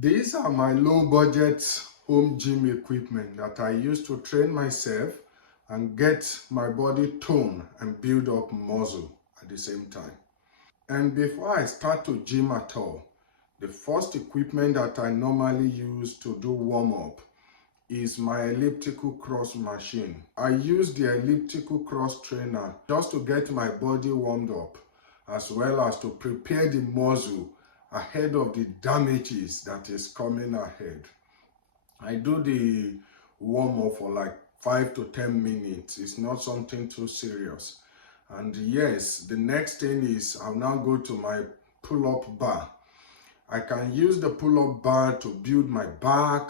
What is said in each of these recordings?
These are my low budget home gym equipment that I use to train myself and get my body tone and build up muscle at the same time. And before I start to gym at all, the first equipment that I normally use to do warm up is my elliptical cross machine. I use the elliptical cross trainer just to get my body warmed up, as well as to prepare the muscle ahead of the damages that is coming ahead. I do the warm up for like 5 to 10 minutes. It's not something too serious. And yes, the next thing is I'll now go to my pull-up bar. I can use the pull-up bar to build my back.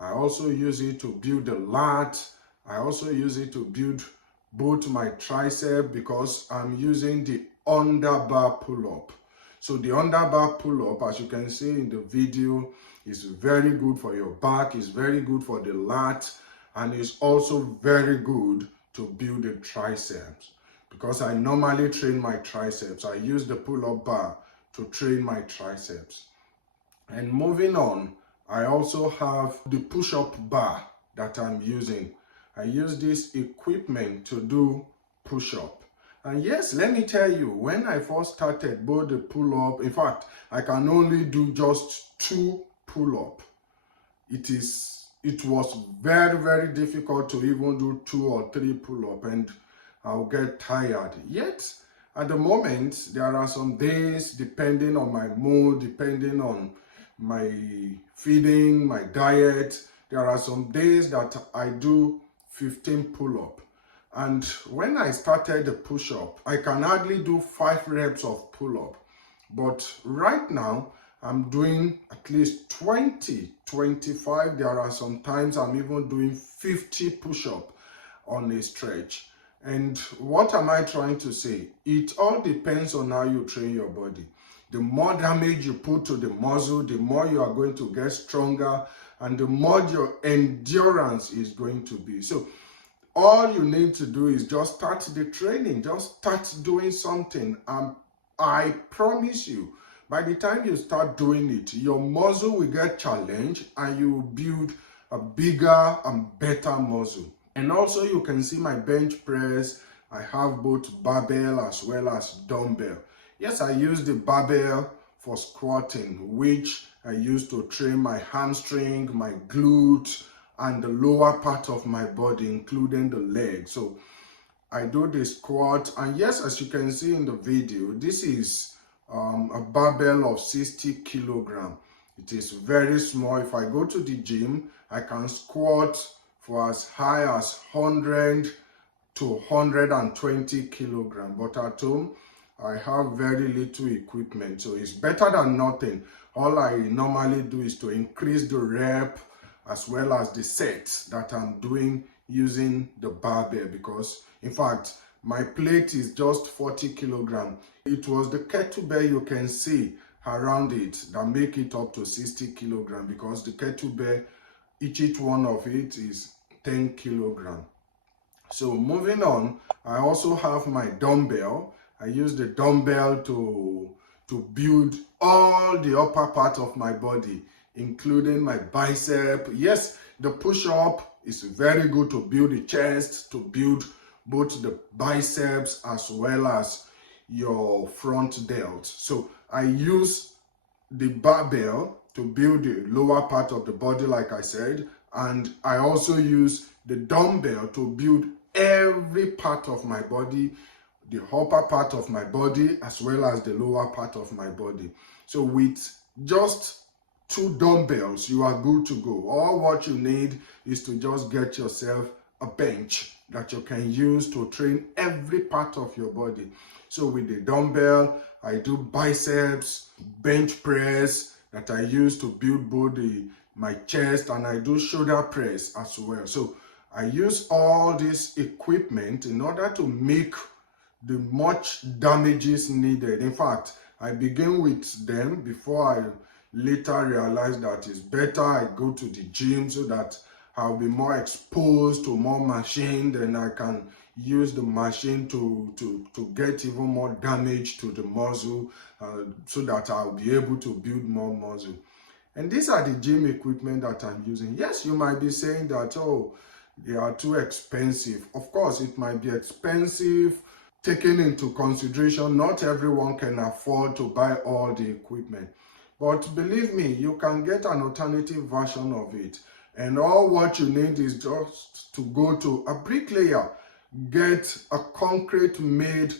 I also use it to build the lat. I also use it to build both my tricep because I'm using the underbar pull-up. So the underbar pull-up, as you can see in the video, is very good for your back, is very good for the lat, and is also very good to build the triceps. Because I normally train my triceps, I use the pull-up bar to train my triceps. And moving on, I also have the push-up bar that I'm using. I use this equipment to do push-up. And yes, let me tell you, when I first started both the pull-up, in fact, I can only do just 2 pull-up. It was very, very difficult to even do 2 or 3 pull-up, and I'll get tired. Yet, at the moment, there are some days, depending on my mood, depending on my feeding, my diet, there are some days that I do 15 pull-up. And when I started the push-up, I can hardly do 5 reps of pull-up. But right now, I'm doing at least 20, 25. There are some times I'm even doing 50 push-up on a stretch. And what am I trying to say? It all depends on how you train your body. The more damage you put to the muscle, the more you are going to get stronger, and the more your endurance is going to be. So all you need to do is just start the training, just start doing something. I promise you, by the time you start doing it, your muscle will get challenged and you will build a bigger and better muscle. And also you can see my bench press. I have both barbell as well as dumbbell. Yes, I use the barbell for squatting, which I use to train my hamstring, my glute, and the lower part of my body, including the leg. So I do the squat, and yes, as you can see in the video, this is a barbell of 60 kilogram. It is very small. If I go to the gym, I can squat for as high as 100 to 120 kilogram, but at home I have very little equipment, so it's better than nothing. All I normally do is to increase the rep as well as the sets that I'm doing using the barbell, because in fact my plate is just 40 kilogram. It was the kettlebell you can see around it that make it up to 60 kilogram, because the kettlebell, each one of it is 10 kilogram. So moving on, I also have my dumbbell. I use the dumbbell to build all the upper part of my body, including my bicep. Yes, the push-up is very good to build the chest, to build both the biceps as well as your front delt. So I use the barbell to build the lower part of the body, like I said, and I also use the dumbbell to build every part of my body, the upper part of my body as well as the lower part of my body. So with just 2 dumbbells, you are good to go. All what you need is to just get yourself a bench that you can use to train every part of your body. So with the dumbbell, I do biceps, bench press that I use to build both my chest, and I do shoulder press as well. So I use all this equipment in order to make the much damages needed. In fact, I begin with them before I later realize that it's better I go to the gym so that I'll be more exposed to more machine, then I can use the machine to get even more damage to the muscle, so that I'll be able to build more muscle. And these are the gym equipment that I'm using. Yes, you might be saying that, oh, they are too expensive. Of course, it might be expensive, taking into consideration not everyone can afford to buy all the equipment. But believe me, you can get an alternative version of it. And all what you need is just to go to a bricklayer, get a concrete made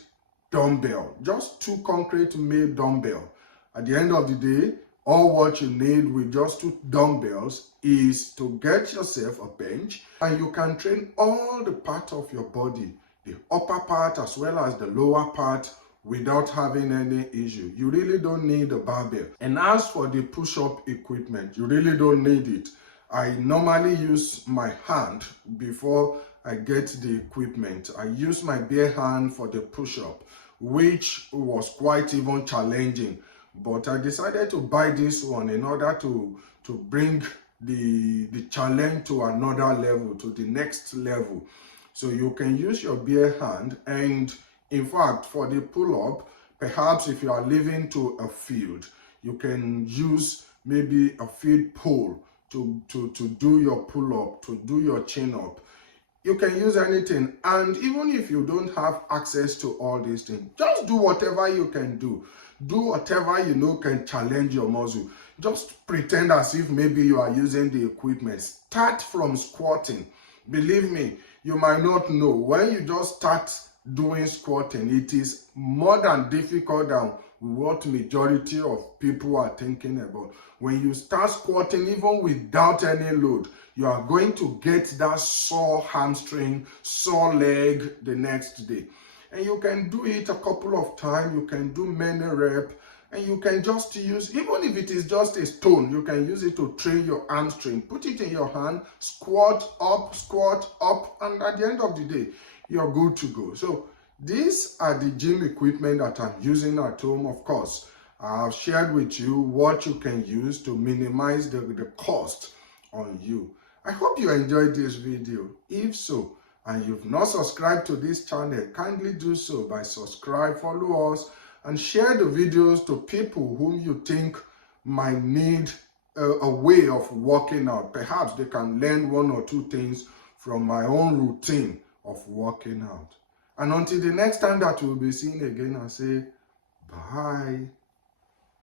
dumbbell, just 2 concrete made dumbbell. At the end of the day, all what you need with just 2 dumbbells is to get yourself a bench, and you can train all the parts of your body, the upper part as well as the lower part, without having any issue. You really don't need a barbell. And as for the push-up equipment, you really don't need it. I normally use my hand before I get the equipment. I use my bare hand for the push-up, which was quite even challenging. But I decided to buy this one in order to bring the challenge to another level, to the next level. So you can use your bare hand, and in fact, for the pull-up, perhaps if you are living to a field, you can use maybe a field pole to do your pull-up, to do your chin-up. You can use anything. And even if you don't have access to all these things, just do whatever you can do. Do whatever you know can challenge your muscle. Just pretend as if maybe you are using the equipment. Start from squatting. Believe me, you might not know. When you just start doing squatting, it is more than difficult than what majority of people are thinking about. When you start squatting, even without any load, you are going to get that sore hamstring, sore leg the next day. And you can do it a couple of times. You can do many reps, and you can just use, even if it is just a stone, you can use it to train your hamstring. Put it in your hand, squat up, and at the end of the day, you're good to go. So these are the gym equipment that I'm using at home. Of course, I've shared with you what you can use to minimize the cost on you. I hope you enjoyed this video. If so, and you've not subscribed to this channel, kindly do so by subscribe, follow us, and share the videos to people whom you think might need a way of working out. Perhaps they can learn 1 or 2 things from my own routine of working out. And until the next time that we'll be seeing again, I say bye.